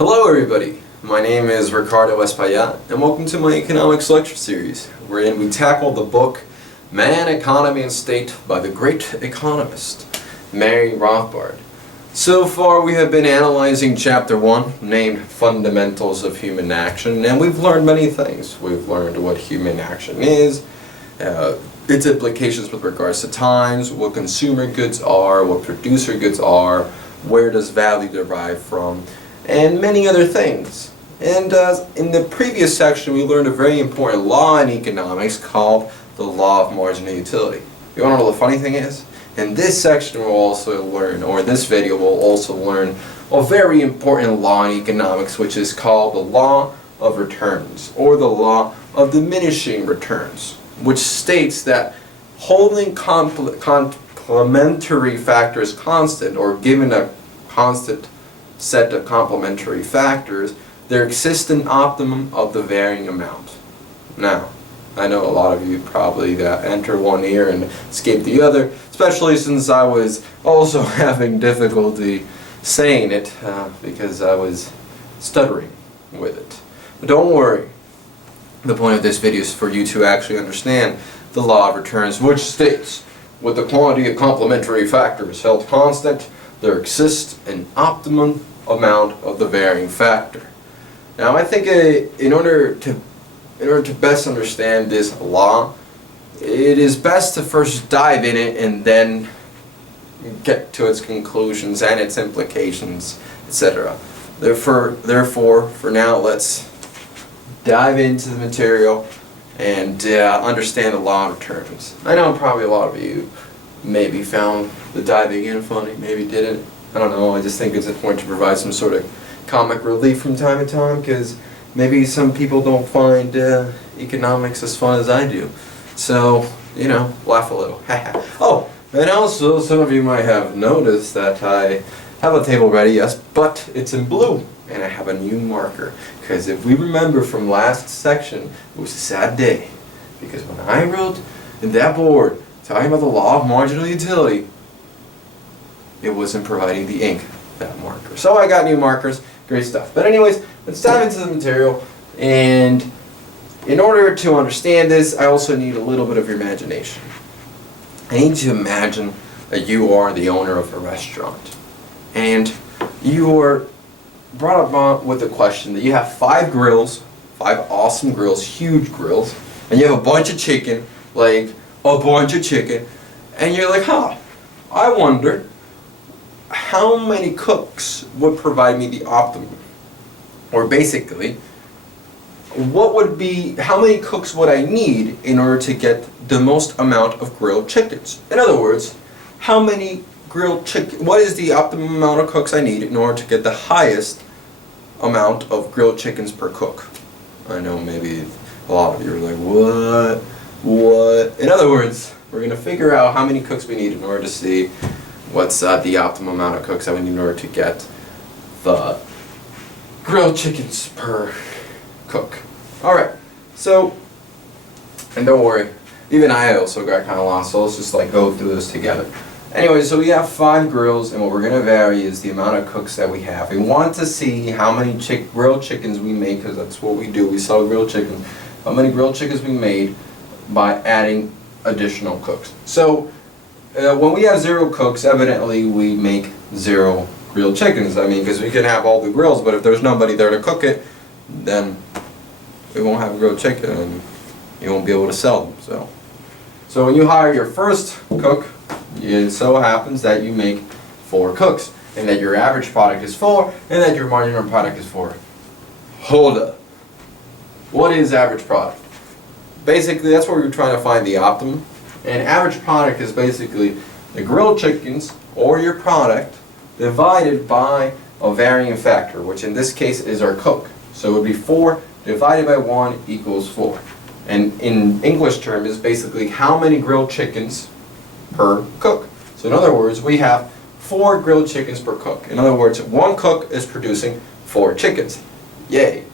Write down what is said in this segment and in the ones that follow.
Hello everybody, my name is Ricardo Espaillat and welcome to my economics lecture series wherein we tackle the book Man, Economy and State by the great economist Mary Rothbard. So far we have been analyzing chapter 1 named Fundamentals of Human Action, and we've learned many things. We've learned what human action is, its implications with regards to times, what consumer goods are, what producer goods are, where does value derive from, and many other things. And in the previous section we learned a very important law in economics called the law of marginal utility. You want to know the funny thing is? In this section we'll also learn, or this video we'll also learn, a very important law in economics which is called the law of returns, or the law of diminishing returns, which states that holding complementary factors constant, or given a constant set of complementary factors, there exists an optimum of the varying amount. Now, I know a lot of you probably enter one ear and escape the other, especially since I was also having difficulty saying it because I was stuttering with it. But don't worry, the point of this video is for you to actually understand the law of returns, which states, with the quantity of complementary factors held constant, there exists an optimum amount of the varying factor. Now I think in order to best understand this law, it is best to first dive in it and then get to its conclusions and its implications, etc. Therefore, for now, let's dive into the material and understand the law of returns. I know probably a lot of you maybe found the diving in funny, maybe didn't. I don't know, I just think it's important to provide some sort of comic relief from time to time, because maybe some people don't find economics as fun as I do. So, you know, laugh a little. Oh, and also some of you might have noticed that I have a table ready, yes, but it's in blue, and I have a new marker. Because if we remember from last section, it was a sad day. Because when I wrote in that board talking about the law of marginal utility, it wasn't providing the ink, that marker. So I got new markers, great stuff. But anyways, let's dive into the material, and in order to understand this, I also need a little bit of your imagination. I need you to imagine that you are the owner of a restaurant, and you are brought up with the question that you have 5 grills, 5 awesome grills, huge grills, and you have a bunch of chicken, like a bunch of chicken, and you're like, I wonder how many cooks would provide me the optimum? Or basically, how many cooks would I need in order to get the most amount of grilled chickens? In other words, how many what is the optimum amount of cooks I need in order to get the highest amount of grilled chickens per cook? I know maybe a lot of you are like, what? In other words, we're going to figure out how many cooks we need in order to see what's the optimum amount of cooks that we need in order to get the grilled chickens per cook. Alright, so, and don't worry, even I also got kind of lost, so let's just go through this together. Anyway, so we have 5 grills, and what we're going to vary is the amount of cooks that we have. We want to see how many grilled chickens we make, because that's what we do, we sell grilled chicken. How many grilled chickens we made by adding additional cooks. So, when we have 0 cooks, evidently we make 0 grilled chickens. I mean, because we can have all the grills, but if there's nobody there to cook it, then we won't have grilled chicken and you won't be able to sell them. So when you hire your first cook, it so happens that you make 4 cooks, and that your average product is 4, and that your marginal product is 4. Hold up. What is average product? Basically, that's where we're trying to find the optimum. And average product is basically the grilled chickens, or your product, divided by a varying factor, which in this case is our cook. So it would be 4 divided by 1 equals 4. And in English terms, is basically how many grilled chickens per cook. So in other words, we have 4 grilled chickens per cook. In other words, 1 cook is producing 4 chickens. Yay!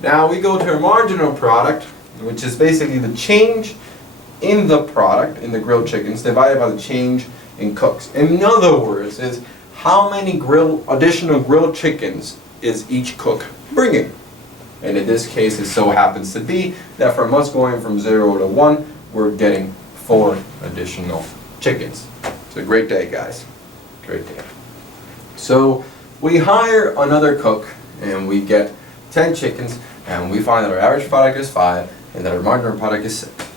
Now we go to our marginal product, which is basically the change in the product, in the grilled chickens, divided by the change in cooks. In other words, is how many additional grilled chickens is each cook bringing. And in this case, it so happens to be that from us going from 0 to 1, we're getting 4 additional chickens. It's a great day, guys. Great day. So we hire another cook and we get 10 chickens, and we find that our average product is 5 and that our marginal product is 6.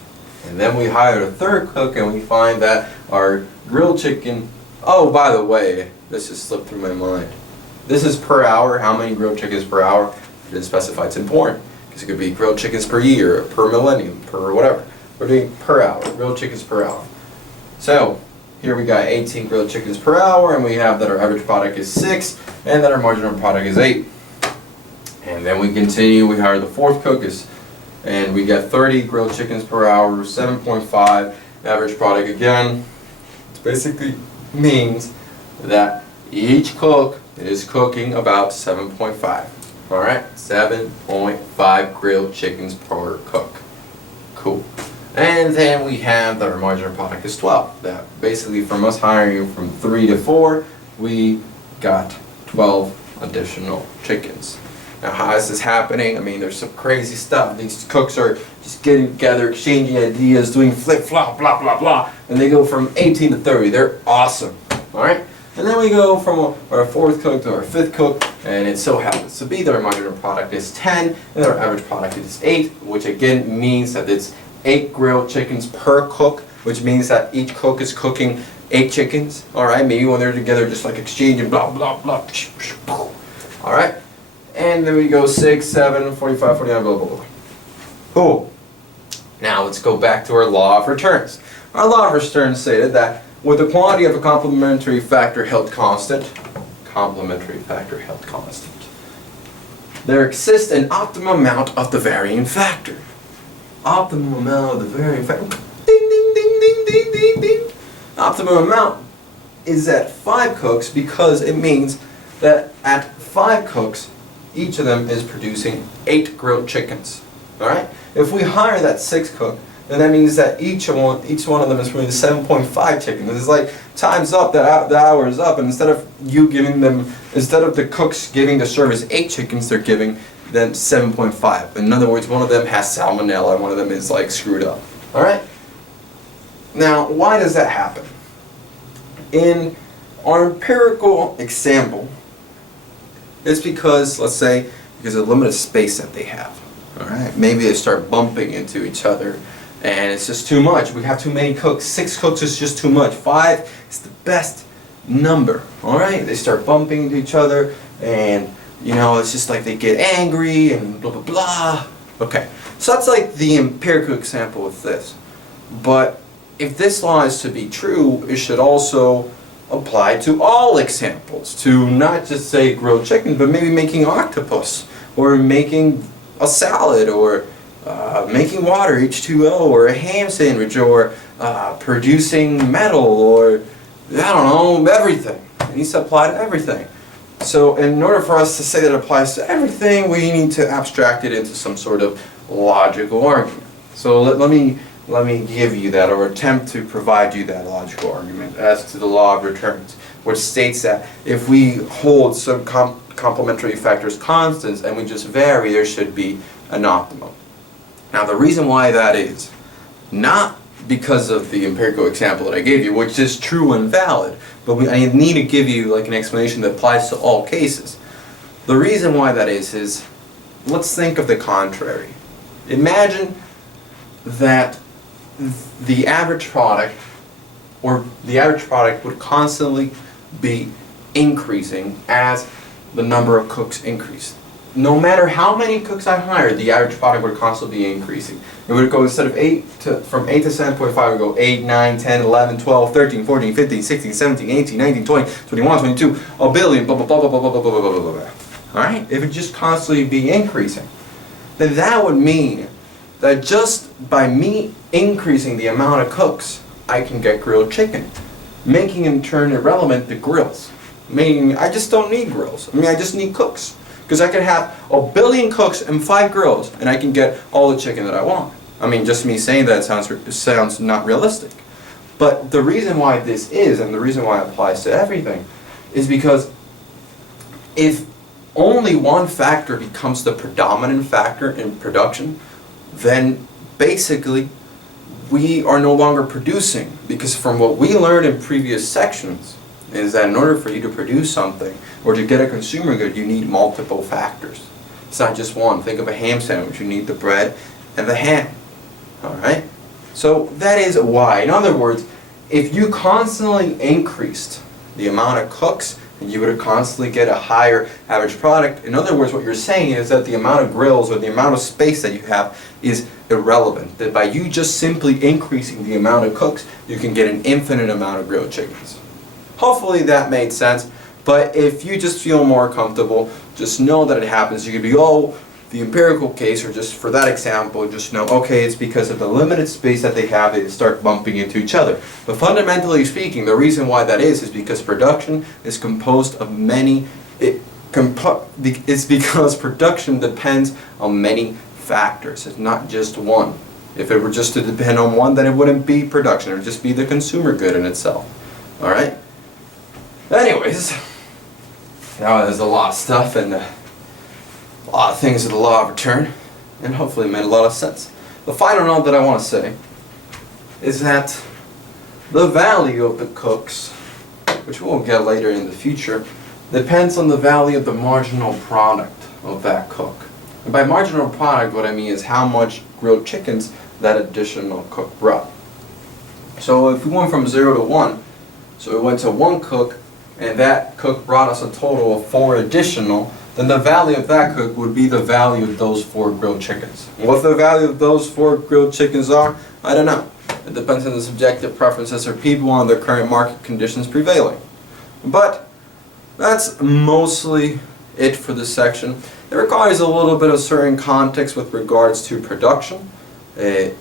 And then we hire a third cook and we find that our grilled chicken, oh, by the way, this just slipped through my mind. This is per hour, how many grilled chickens per hour. It didn't specify, it's important, because it could be grilled chickens per year, per millennium, per whatever. We're doing per hour, grilled chickens per hour. So, here we got 18 grilled chickens per hour, and we have that our average product is 6, and that our marginal product is 8. And then we continue, we hire the fourth cook, and we get 30 grilled chickens per hour, 7.5 average product again. It basically means that each cook is cooking about 7.5. Alright, 7.5 grilled chickens per cook. Cool. And then we have that our marginal product is 12. That basically from us hiring from 3 to 4, we got 12 additional chickens. Now how is this happening? I mean, there's some crazy stuff. These cooks are just getting together, exchanging ideas, doing flip-flop, blah, blah, blah. And they go from 18 to 30. They're awesome. Alright? And then we go from our fourth cook to our fifth cook, and it so happens to be that our marginal product is 10, and our average product is 8, which again means that it's 8 grilled chickens per cook, which means that each cook is cooking 8 chickens. Alright, maybe when they're together just like exchanging blah, blah, blah. Alright? And then we go 6, 7, 45, 49, blah, blah, blah. Cool. Now let's go back to our law of returns. Our law of returns stated that with the quantity of a complementary factor held constant, there exists an optimum amount of the varying factor. Optimum amount of the varying factor. Ding, ding, ding, ding, ding, ding, ding. Optimum amount is at 5 cooks because it means that at 5 cooks, each of them is producing 8 grilled chickens. Alright? If we hire that 6th cook, then that means that each one of them is producing 7.5 chickens. It's like time's up, the hour is up, and instead of the cooks giving the service 8 chickens, they're giving them 7.5. In other words, one of them has salmonella and one of them is like screwed up. Alright? Now, why does that happen? In our empirical example, it's because, let's say, because of the limited space that they have. Alright? Maybe they start bumping into each other and it's just too much. We have too many cooks. 6 cooks is just too much. 5 is the best number. Alright? They start bumping into each other and you know, it's just like they get angry and blah blah blah. Okay. So that's like the empirical example of this. But if this law is to be true, it should also apply to all examples. To not just say grilled chicken, but maybe making octopus, or making a salad, or making water, H2O, or a ham sandwich, or producing metal, or I don't know, everything. It needs to apply to everything. So in order for us to say that it applies to everything, we need to abstract it into some sort of logical argument. So let me give you that, or attempt to provide you that logical argument as to the law of returns, which states that if we hold some complementary factors constants and we just vary, there should be an optimum. Now the reason why that is, not because of the empirical example that I gave you, which is true and valid, but I need to give you like an explanation that applies to all cases. The reason why that is let's think of the contrary. Imagine that the average product would constantly be increasing as the number of cooks increased. No matter how many cooks I hired, the average product would constantly be increasing. It would go instead of from 8 to 7.5, it would go 8, 9, 10, 11, 12, 13, 14, 15, 16, 17, 18, 19, 20, 21, 22, a billion, blah, blah, blah, blah, blah, blah, blah, blah, blah, blah, blah. Alright? It would just constantly be increasing. Then that would mean that just by me increasing the amount of cooks, I can get grilled chicken, making in turn irrelevant the grills. Meaning, I just don't need grills. I just need cooks. Because I can have a billion cooks and 5 grills, and I can get all the chicken that I want. Just me saying that sounds not realistic. But the reason why this is, and the reason why it applies to everything, is because if only one factor becomes the predominant factor in production, then basically we are no longer producing. Because from what we learned in previous sections is that in order for you to produce something or to get a consumer good, you need multiple factors. It's not just one. Think of a ham sandwich. You need the bread and the ham. Alright? So that is why. In other words, if you constantly increased the amount of cooks, you would constantly get a higher average product. In other words, what you're saying is that the amount of grills or the amount of space that you have is irrelevant. That by you just simply increasing the amount of cooks, you can get an infinite amount of grilled chickens. Hopefully that made sense. But if you just feel more comfortable, just know that it happens. You could be, oh, the empirical case, or just for that example, just know, okay, it's because of the limited space that they have, they start bumping into each other. But fundamentally speaking, the reason why that is because production is composed of many, it's because production depends on many factors. It's not just one. If it were just to depend on one, then it wouldn't be production. It would just be the consumer good in itself. Alright? Anyways, now there's a lot of stuff and a lot of things with the law of return, and hopefully it made a lot of sense. The final note that I want to say is that the value of the cooks, which we'll get later in the future, depends on the value of the marginal product of that cook. And by marginal product, what I mean is how much grilled chickens that additional cook brought. So if we went from 0 to 1, so we went to 1 cook, and that cook brought us a total of 4 additional, then the value of that cook would be the value of those 4 grilled chickens. What the value of those 4 grilled chickens are, I don't know. It depends on the subjective preferences of people and the current market conditions prevailing. But that's mostly it for this section. It requires a little bit of certain context with regards to production,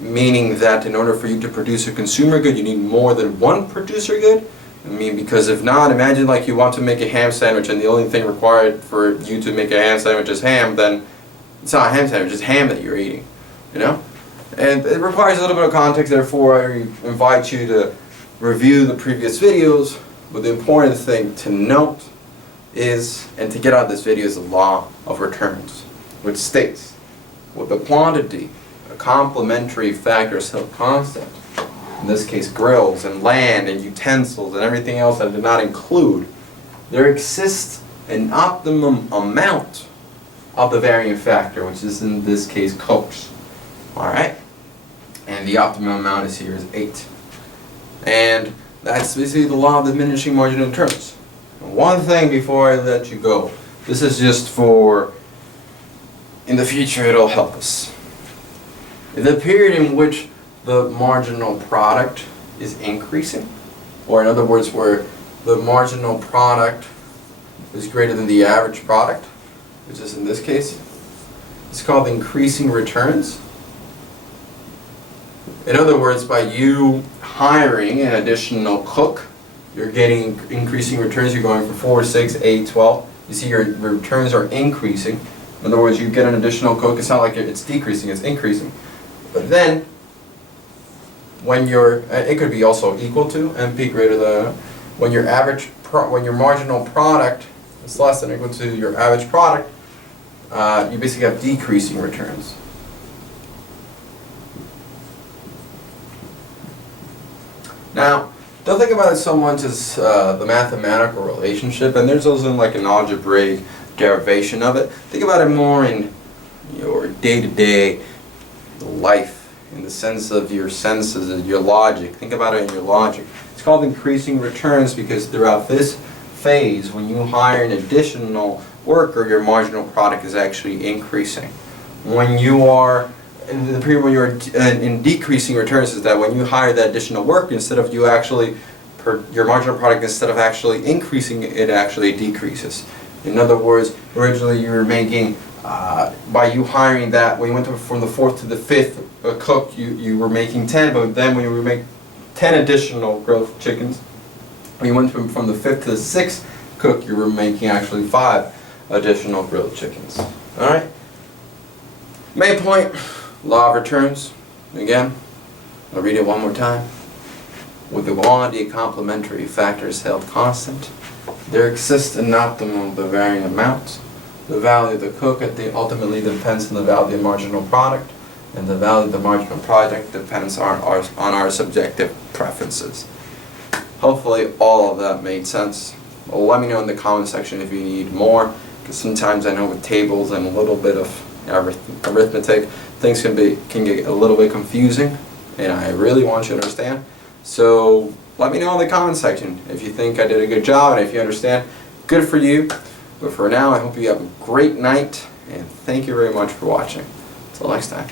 meaning that in order for you to produce a consumer good, you need more than one producer good. I mean, because if not, imagine like you want to make a ham sandwich and the only thing required for you to make a ham sandwich is ham, then it's not a ham sandwich, it's ham that you're eating, you know? And it requires a little bit of context, therefore I invite you to review the previous videos. But the important thing to note is, and to get out of this video, is the law of returns, which states, with the quantity, a complementary factor is held constant. In this case, grills and land and utensils and everything else that I did not include, there exists an optimum amount of the varying factor, which is in this case cooks. Alright? And the optimum amount is here is 8. And that's basically the law of diminishing marginal returns. One thing before I let you go, this is just for, in the future it'll help us. In the period in which the marginal product is increasing, or in other words where the marginal product is greater than the average product, which is in this case, it's called increasing returns. In other words, by you hiring an additional cook, you're getting increasing returns. You're going from 4, 6, 8, 12. You see your returns are increasing. In other words, you get an additional cook. It's not like it's decreasing, it's increasing. But then, when it could be also equal to NP greater than, when your when your marginal product is less than or equal to your average product, you basically have decreasing returns. Now, don't think about it so much as the mathematical relationship, and there's also like an algebraic derivation of it. Think about it more in your day-to-day life, in the sense of your senses and your logic. Think about it in your logic. It's called increasing returns because throughout this phase, when you hire an additional worker, your marginal product is actually increasing. When you are in the period when you're in decreasing returns, is that when you hire that additional worker, instead of you actually, your marginal product, instead of actually increasing, it actually decreases. In other words, originally you were making, by you hiring that, when you went from the 4th to the 5th cook, you were making 10, but then when you were making 10 additional grilled chickens, when you went from the 5th to the 6th cook, you were making actually 5 additional grilled chickens. Alright? Main point, law of returns. Again, I'll read it one more time. With the quantity of complementary factors held constant, There exists an optimum of the varying amount. The value of the coefficient ultimately depends on the value of the marginal product, and the value of the marginal product depends on our subjective preferences. Hopefully all of that made sense. Well, let me know in the comment section if you need more, because sometimes I know with tables and a little bit of arithmetic, things can get a little bit confusing, and I really want you to understand. So let me know in the comment section if you think I did a good job, and if you understand, good for you. But for now, I hope you have a great night, and thank you very much for watching. Until next time.